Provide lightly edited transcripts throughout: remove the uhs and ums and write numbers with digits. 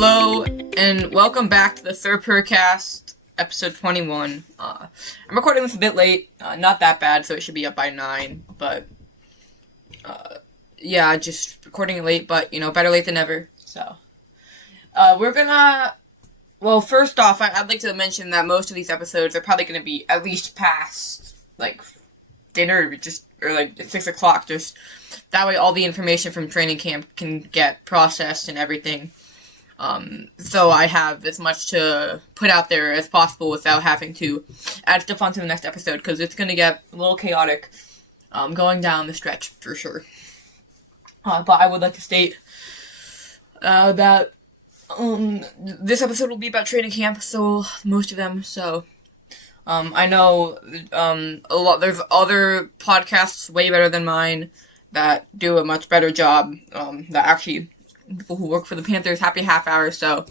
Hello, and welcome back to the third Purrcast, episode 21. I'm recording this a bit late, not that bad, so it should be up by 9, but, yeah, just recording it late, but, better late than never, so. First off, I'd like to mention that most of these episodes are probably gonna be at least past, dinner, or 6 o'clock, just that way all the information from training camp can get processed and everything. So I have as much to put out there as possible without having to add stuff onto the next episode, because it's going to get a little chaotic, going down the stretch, for sure. But I would like to state, that, this episode will be about training camp, so, most of them, so, I know, there's other podcasts way better than mine that do a much better job, that actually, people who work for the Panthers, happy half hour, so,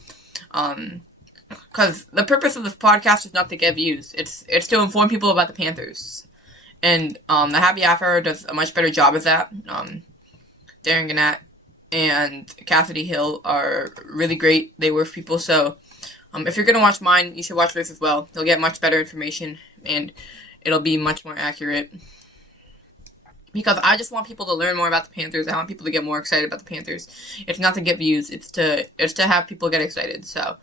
because the purpose of this podcast is not to get views, it's to inform people about the Panthers, and, the happy half hour does a much better job of that. Darren Gannett and Cassidy Hill are really great, they work for people, so, if you're gonna watch mine, you should watch this as well. You'll get much better information, and it'll be much more accurate. Because I just want people to learn more about the Panthers. I want people to get more excited about the Panthers. It's not to get views. It's to have people get excited. So,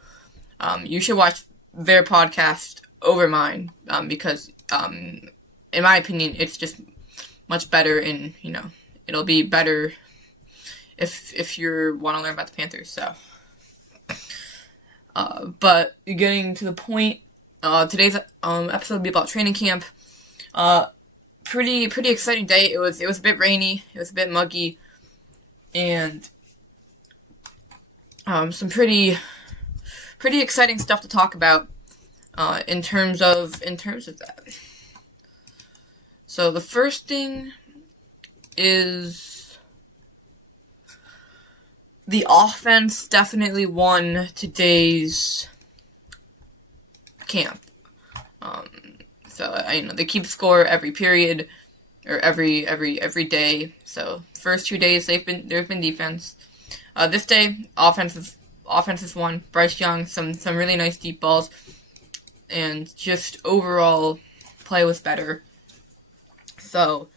you should watch their podcast over mine. Because, in my opinion, it's just much better, and it'll be better if you want to learn about the Panthers. So, but getting to the point, today's episode will be about training camp. Pretty exciting day. It was a bit rainy, it was a bit muggy, and some pretty exciting stuff to talk about in terms of that. So the first thing is the offense definitely won today's camp. So, they keep score every period, or every day. So, first 2 days, there's been defense. This day, offense has won. Bryce Young, some really nice deep balls, and just overall, play was better. So,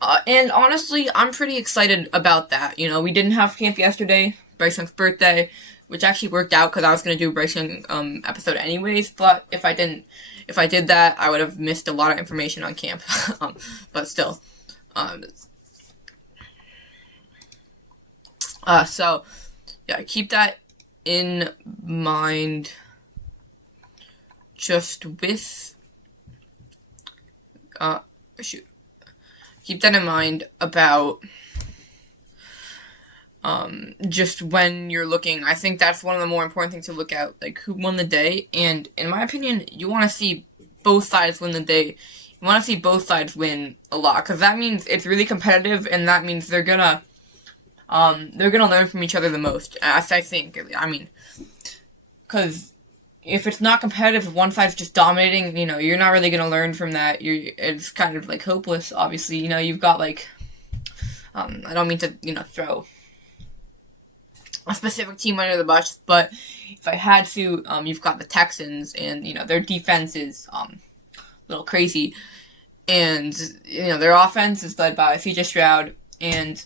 and honestly, I'm pretty excited about that. We didn't have camp yesterday, Bryce Young's birthday, which actually worked out, because I was going to do a Bryce Young, episode anyways, but if I did that, I would have missed a lot of information on camp, but still, so, yeah, keep that in mind, just with, keep that in mind about, just when you're looking. I think that's one of the more important things to look at, who won the day, and in my opinion, you want to see both sides win the day. You want to see both sides win a lot, because that means it's really competitive, and that means they're gonna learn from each other the most, as I think. Because if it's not competitive, if one side's just dominating, you're not really gonna learn from that. It's kind of, hopeless, obviously. You've got, I don't mean to, throw a specific team under the bus, but if I had to, you've got the Texans, and, their defense is, a little crazy, and, their offense is led by C.J. Stroud, and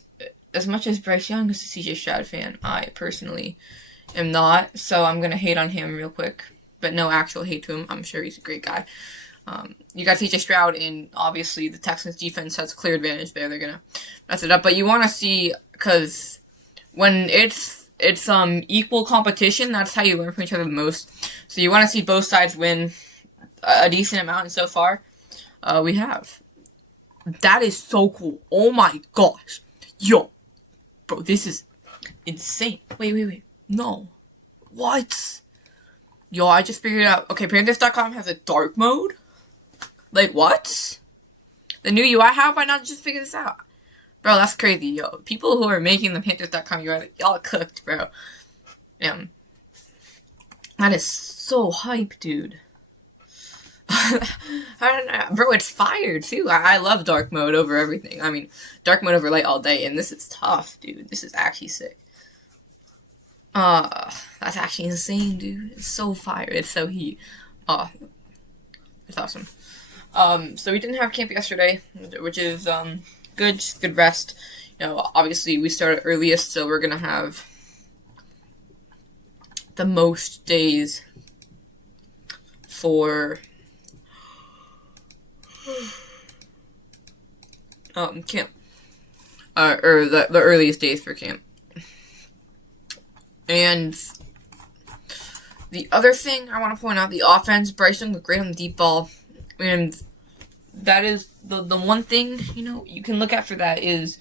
as much as Bryce Young is a C.J. Stroud fan, I personally am not, so I'm gonna hate on him real quick, but no actual hate to him. I'm sure he's a great guy. You got C.J. Stroud, and obviously the Texans defense has clear advantage there. They're gonna mess it up, but you want to see, because when it's equal competition, that's how you learn from each other the most. So you want to see both sides win a decent amount, and so far, we have. That is so cool. Oh my gosh. Yo. Bro, this is insane. Wait. No. What? Yo, I just figured out. Okay, Panthers.com has a dark mode? What? The new UI? How have I not just figured this out? Bro, that's crazy, yo. People who are making the Panthers.com, y'all cooked, bro. That is so hype, dude. I don't know. Bro, it's fire, too. I love dark mode over everything. Dark mode over light all day, and this is tough, dude. This is actually sick. That's actually insane, dude. It's so fire. It's so heat. Oh, it's awesome. So we didn't have camp yesterday, which is good. Just good rest. Obviously we started earliest, so we're gonna have the most days for camp, or the earliest days for camp. And the other thing I want to point out, the offense, Bryce Young looked great on the deep ball, and that is the one thing, you can look at for that is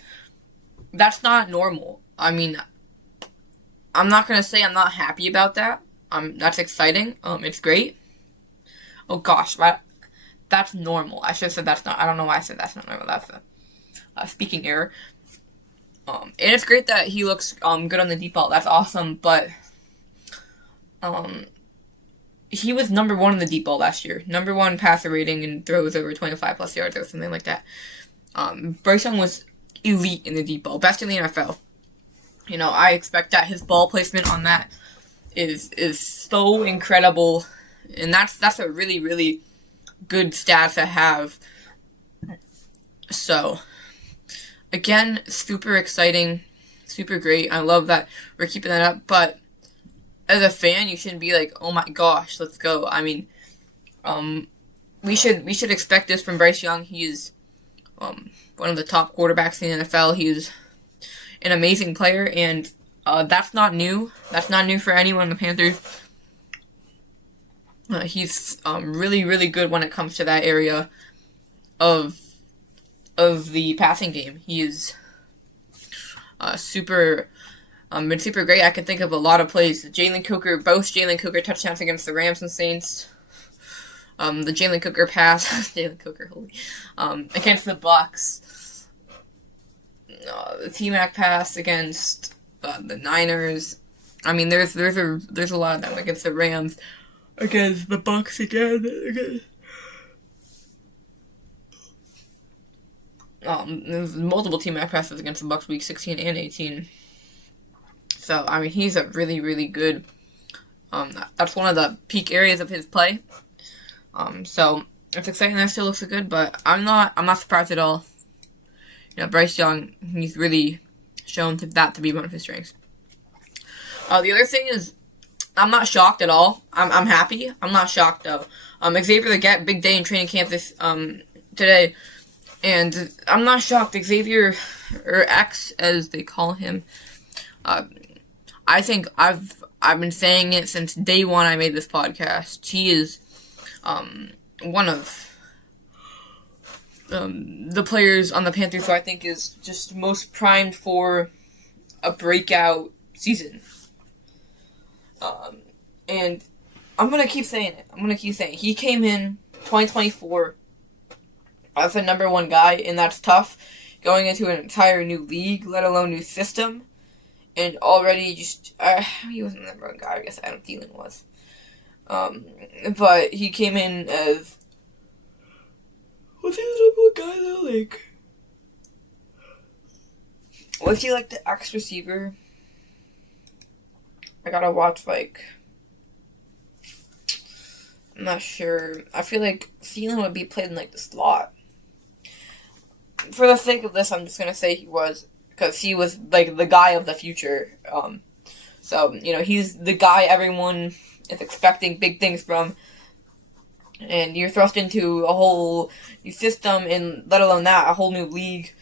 that's not normal. I mean, I'm not going to say I'm not happy about that. That's exciting. It's great. Oh gosh, that's normal. I should have said that's not. I don't know why I said that's not normal. That's a speaking error. And it's great that he looks good on the deep ball. That's awesome. But he was number 1 in the deep ball last year. Number 1 passer rating and throws over 25 plus yards or something like that. Bryce Young was elite in the deep ball, best in the NFL. I expect that his ball placement on that is so incredible, and that's a really, really good stat to have. So, again, super exciting, super great. I love that we're keeping that up, but as a fan, you shouldn't be like, oh my gosh, let's go. I mean, we should expect this from Bryce Young. He's one of the top quarterbacks in the NFL. He's an amazing player, and that's not new. That's not new for anyone in the Panthers. He's really, really good when it comes to that area of the passing game. He is super been super great. I can think of a lot of plays. Both Jalen Coker touchdowns against the Rams and Saints. The Jalen Coker pass, against the Bucks. The T-Mac pass against the Niners. I mean, there's a lot of them against the Rams, against the Bucks again. There's multiple T-Mac passes against the Bucks week 16 and 18. So, I mean, he's a really, really good, that's one of the peak areas of his play. So, it's exciting that it still looks so good, but I'm not surprised at all. Bryce Young, he's really shown that to be one of his strengths. The other thing is, I'm not shocked at all. I'm happy. I'm not shocked, though. Xavier Legette, big day in training camp today. And I'm not shocked. Xavier, or X, as they call him, I think I've been saying it since day one I made this podcast. He is one of the players on the Panthers who I think is just most primed for a breakout season. And I'm going to keep saying it. He came in 2024 as the number 1 guy, and that's tough. Going into an entire new league, let alone new system. And already just, he wasn't the number 1 guy, I guess Adam Thielen was. But he came in as, was he the number 1 guy though? Like, was he like the X receiver? I gotta watch, I'm not sure. I feel like Thielen would be played in the slot. For the sake of this, I'm just gonna say he was, because he was the guy of the future. So he's the guy everyone is expecting big things from, and you're thrust into a whole new system, and let alone that, a whole new league.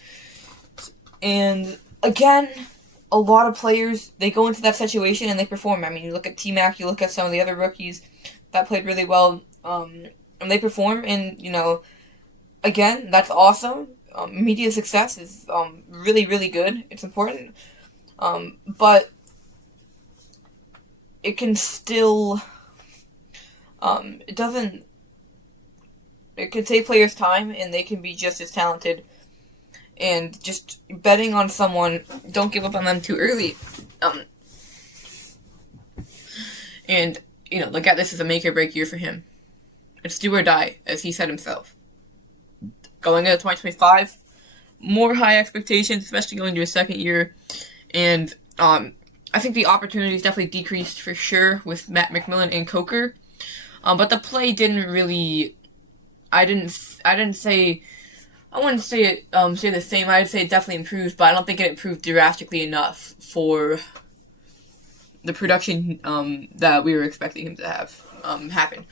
And again, a lot of players, they go into that situation and they perform. I mean, you look at T-Mac, you look at some of the other rookies that played really well, and they perform, and again, that's awesome. Media success is really, really good. It's important. But it can still, it can take players time, and they can be just as talented. And just betting on someone, don't give up on them too early. And, look at this as a make or break year for him. It's do or die, as he said himself. Going into 2025, more high expectations, especially going to his second year. And I I think the opportunities definitely decreased for sure with Matt McMillan and Coker. But the play didn't really. I wouldn't say it say the same. I'd say it definitely improved, but I don't think it improved drastically enough for the production that we were expecting him to have happen.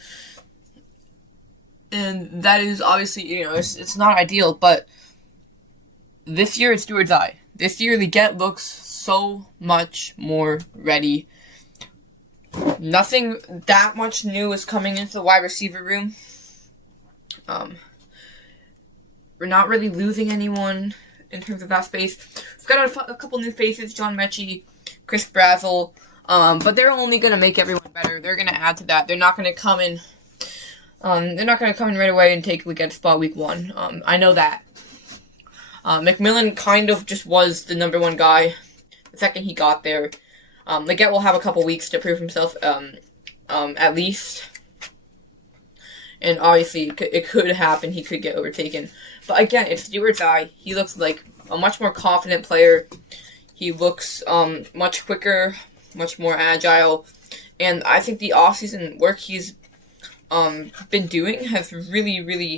And that is obviously, it's not ideal, but this year it's do or die. This year Leggett looks so much more ready. Nothing that much new is coming into the wide receiver room. We're not really losing anyone in terms of that space. We've got a couple new faces, John Mechie, Chris Brazzell, but they're only going to make everyone better. They're going to add to that. They're not going to come in. They're not going to come in right away and take Leggett's spot week 1. I know that. McMillan kind of just was the number 1 guy the second he got there. Leggett will have a couple weeks to prove himself, at least. And obviously, it could happen. He could get overtaken. But again, it's do or die. He looks like a much more confident player. He looks much quicker, much more agile. And I think the offseason work he's been doing has is really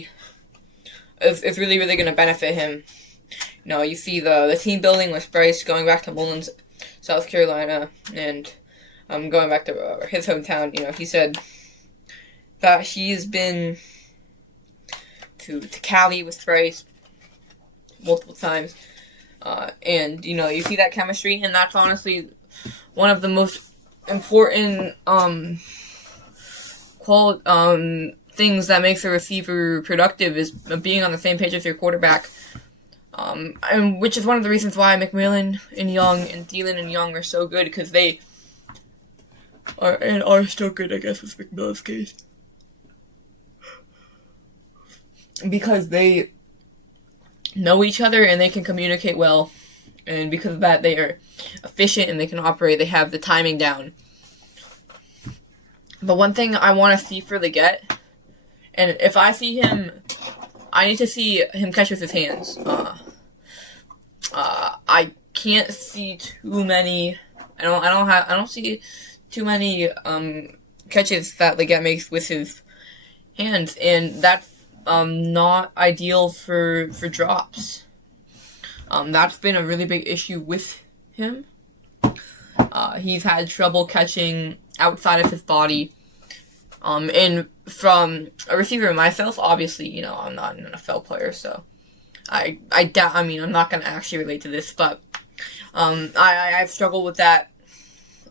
going to benefit him. You see the team building with Bryce going back to Mullins, South Carolina, and going back to his hometown. He said that he's been to Cali with Bryce multiple times, and you see that chemistry, and that's honestly one of the most important things that makes a receiver productive is being on the same page with your quarterback. And which is one of the reasons why McMillan and Young and Thielen and Young are so good, because they are still good, I guess, with McMillan's case. Because they know each other and they can communicate well, and because of that, they are efficient and they can operate. They have the timing down. But one thing I want to see for Leggett, and if I see him, I need to see him catch with his hands. I can't see too many. I don't see too many catches that Leggett makes with his hands, and that's not ideal for drops. That's been a really big issue with him. He's had trouble catching outside of his body. And from a receiver myself, obviously, I'm not an NFL player, so I'm not going to actually relate to this, but I've struggled with that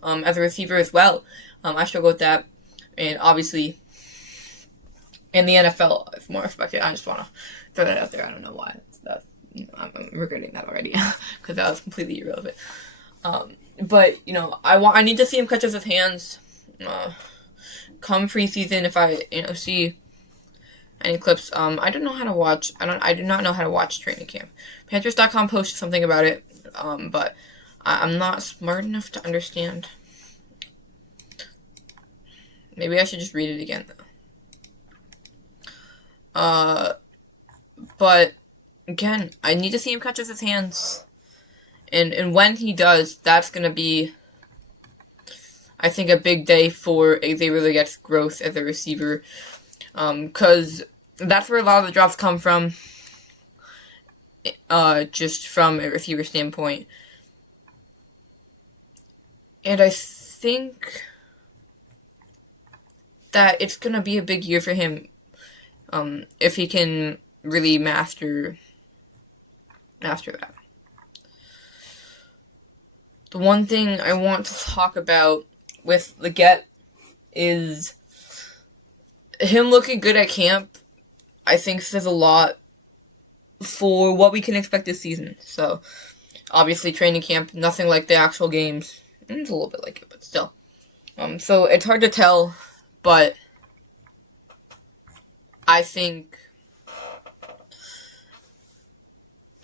as a receiver as well. I struggle with that, and obviously in the NFL, it's more expected. I just want to throw that out there. I don't know why. I'm regretting that already because that was completely irrelevant. But I need to see him catch with his hands. Come preseason, if I see any clips, I don't know how to watch. I do not know how to watch training camp. Panthers.com posted something about it, but I'm not smart enough to understand. Maybe I should just read it again though. But again, I need to see him catch with his hands, and when he does, that's gonna be, I think, a big day for Xavier Leggett's growth as a receiver, because that's where a lot of the drops come from, just from a receiver standpoint. And I think that it's going to be a big year for him, if he can really master that. The one thing I want to talk about with Leggett is him looking good at camp. I think says a lot for what we can expect this season. So, obviously, training camp, nothing like the actual games. It's a little bit like it, but still. So it's hard to tell, but I think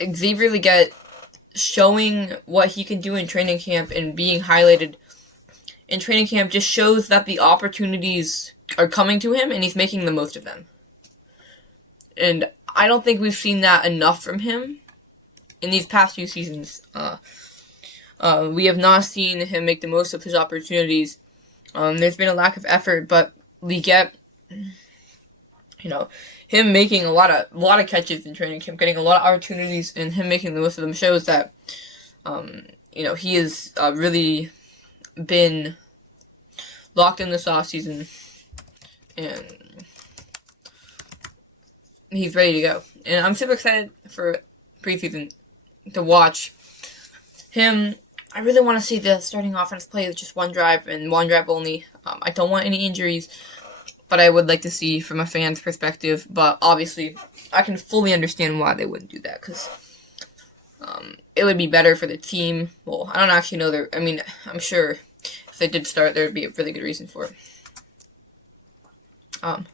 Xavier Leggett showing what he can do in training camp and being highlighted in training camp just shows that the opportunities are coming to him and he's making the most of them. And I don't think we've seen that enough from him in these past few seasons. We have not seen him make the most of his opportunities. There's been a lack of effort, but we get, him making a lot of catches in training camp, getting a lot of opportunities, and him making the most of them shows that, he has really been locked in this offseason, and he's ready to go. And I'm super excited for preseason to watch him. I really want to see the starting offense play with just one drive and one drive only. I don't want any injuries, but I would like to see from a fan's perspective. But obviously, I can fully understand why they wouldn't do that, because it would be better for the team. Well, I don't actually know. I'm sure if they did start, there would be a really good reason for it. How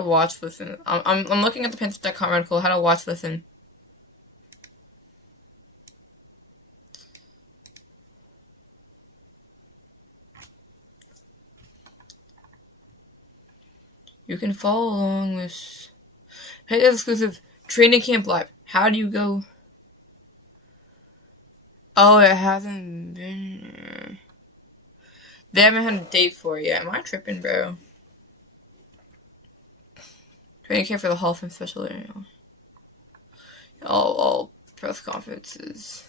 to watch, listen. I'm looking at the Panthers.com article. How to watch, listen. You can follow along with Panthers exclusive training camp live. How do you go? Oh, it hasn't been. They haven't had a date for it yet. Am I tripping, bro? Training camp for the Hall of Fame special area. All press conferences.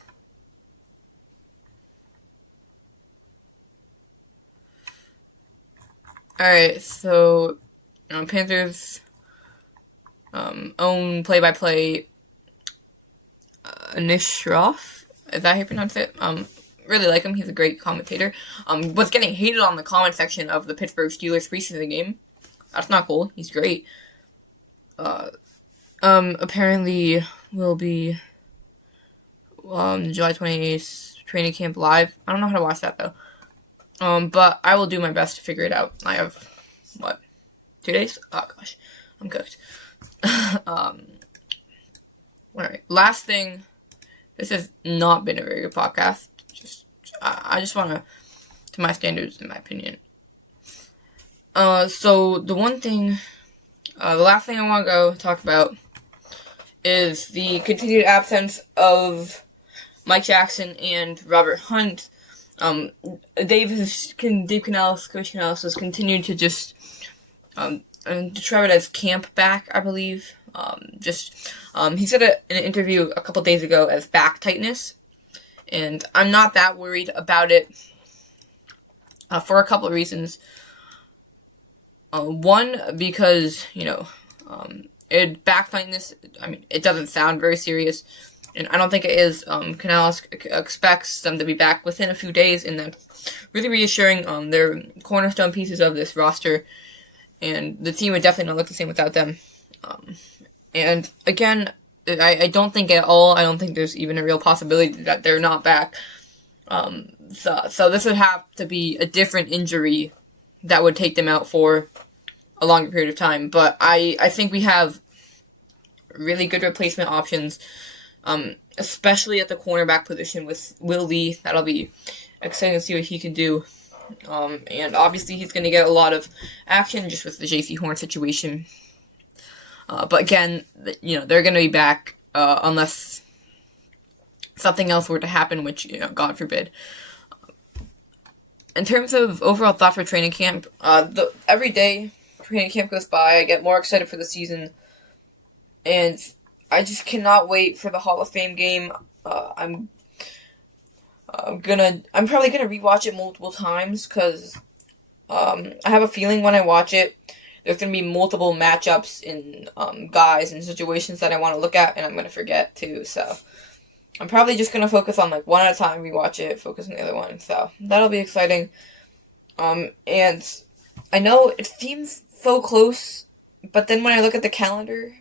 Alright, so Panthers own play-by-play Anish Shroff. Is that how you pronounce it? Really like him. He's a great commentator. Was getting hated on the comment section of the Pittsburgh Steelers preseason game. That's not cool. He's great. Apparently will be July 28th training camp live. I don't know how to watch that though. But I will do my best to figure it out. I have 2 days? Oh gosh, I'm cooked. Alright, last thing. This has not been a very good podcast. I just want to my standards, in my opinion. So the one thing, the last thing I want to go talk about is the continued absence of Mike Jackson and Robert Hunt. Coach Canales has continued to just describe it as camp back, I believe. He said it in an interview a couple days ago as back tightness, and I'm not that worried about it for a couple of reasons. One, because, back tightness, it doesn't sound very serious, and I don't think it is. Canales expects them to be back within a few days, and that's really reassuring. They're cornerstone pieces of this roster, and the team would definitely not look the same without them. And again, I don't think at all, I don't think there's even a real possibility that they're not back. So this would have to be a different injury that would take them out for a longer period of time. But I think we have really good replacement options, especially at the cornerback position with Will Lee. That'll be exciting to see what he can do. And obviously he's going to get a lot of action just with the J.C. Horn situation. But again, they're going to be back unless something else were to happen, which, God forbid. In terms of overall thought for training camp, every day training camp goes by, I get more excited for the season, and I just cannot wait for the Hall of Fame game. I'm probably gonna rewatch it multiple times because I have a feeling when I watch it, there's going to be multiple matchups in guys and situations that I want to look at, and I'm going to forget too. So I'm probably just going to focus on one at a time, rewatch it, focus on the other one. So that'll be exciting. And I know it seems so close, but then when I look at the calendar,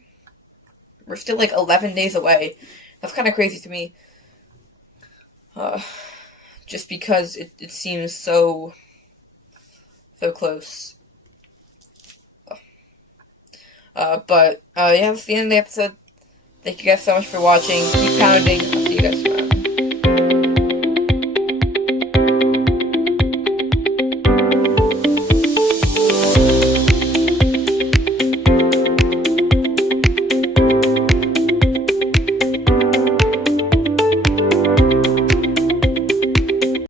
we're still 11 days away. That's kind of crazy to me. Just because it seems so close. That's the end of the episode. Thank you guys so much for watching. Keep pounding. I'll see you guys tomorrow.